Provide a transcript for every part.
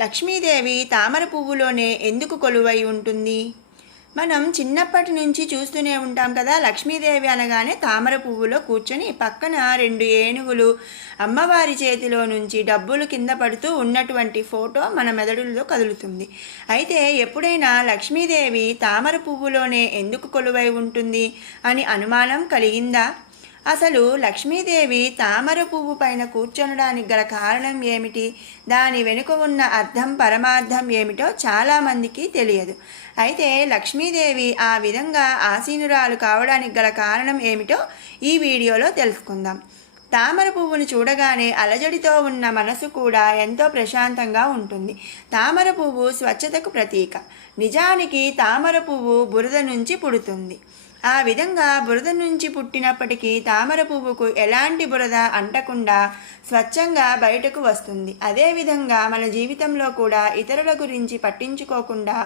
లక్ష్మీదేవి తామర పువ్వులోనే ఎందుకు కొలువై ఉంటుంది? మనం చిన్నప్పటి నుంచి చూస్తూనే ఉంటాం కదా. లక్ష్మీదేవి అనగానే తామర పువ్వులో కూర్చొని పక్కన 2 ఏనుగులు అమ్మవారి చేతిలో నుంచి డబ్బులు కింద పడుతూ ఉన్నటువంటి ఫోటో మన మెదడులో కదులుతుంది. అయితే ఎప్పుడైనా లక్ష్మీదేవి తామర పువ్వులోనే ఎందుకు కొలువై ఉంటుంది అని అనుమానం కలిగిందా? అసలు లక్ష్మీదేవి తామర పువ్వు పైన కూర్చొనడానికి గల కారణం ఏమిటి? దాని వెనుక ఉన్న అర్థం పరమార్థం ఏమిటో చాలామందికి తెలియదు. అయితే లక్ష్మీదేవి ఆ విధంగా ఆసీనురాలు కావడానికి గల కారణం ఏమిటో ఈ వీడియోలో తెలుసుకుందాం. తామర పువ్వును చూడగానే అలజడితో ఉన్న మనసు కూడా ఎంతో ప్రశాంతంగా ఉంటుంది. తామర పువ్వు స్వచ్ఛతకు ప్రతీక. నిజానికి తామర పువ్వు బురద నుంచి పుడుతుంది. ఆ విధంగా బురద నుంచి పుట్టినప్పటికీ తామర పువ్వుకు ఎలాంటి బురద అంటకుండా స్వచ్ఛంగా బయటకు వస్తుంది. అదేవిధంగా మన జీవితంలో కూడా ఇతరుల గురించి పట్టించుకోకుండా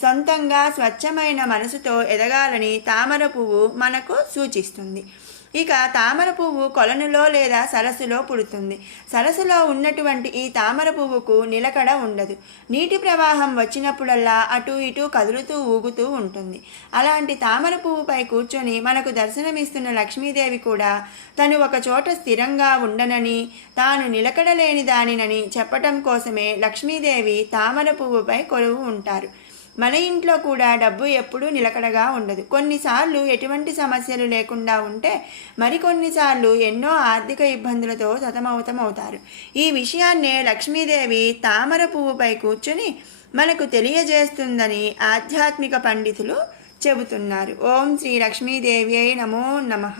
సొంతంగా స్వచ్ఛమైన మనసుతో ఎదగాలని తామర పువ్వు మనకు సూచిస్తుంది. ఇక తామర పువ్వు కొలనులో లేదా సరస్సులో పుడుతుంది. సరస్సులో ఉన్నటువంటి ఈ తామర పువ్వుకు నిలకడ ఉండదు. నీటి ప్రవాహం వచ్చినప్పుడల్లా అటు ఇటు కదులుతూ ఊగుతూ ఉంటుంది. అలాంటి తామర పువ్వుపై కూర్చొని మనకు దర్శనమిస్తున్న లక్ష్మీదేవి కూడా తను ఒక చోట స్థిరంగా ఉండనని, తాను నిలకడలేని దానినని చెప్పటం కోసమే లక్ష్మీదేవి తామర పువ్వుపై కొలువు ఉంటారు. మన ఇంట్లో కూడా డబ్బు ఎప్పుడూ నిలకడగా ఉండదు. కొన్నిసార్లు ఎటువంటి సమస్యలు లేకుండా ఉంటే మరికొన్నిసార్లు ఎన్నో ఆర్థిక ఇబ్బందులతో సతమతమవుతారు. ఈ విషయాన్నే లక్ష్మీదేవి తామర పువ్వుపై కూర్చొని మనకు తెలియజేస్తుందని ఆధ్యాత్మిక పండితులు చెబుతున్నారు. ఓం శ్రీ లక్ష్మీదేవి నమో నమః.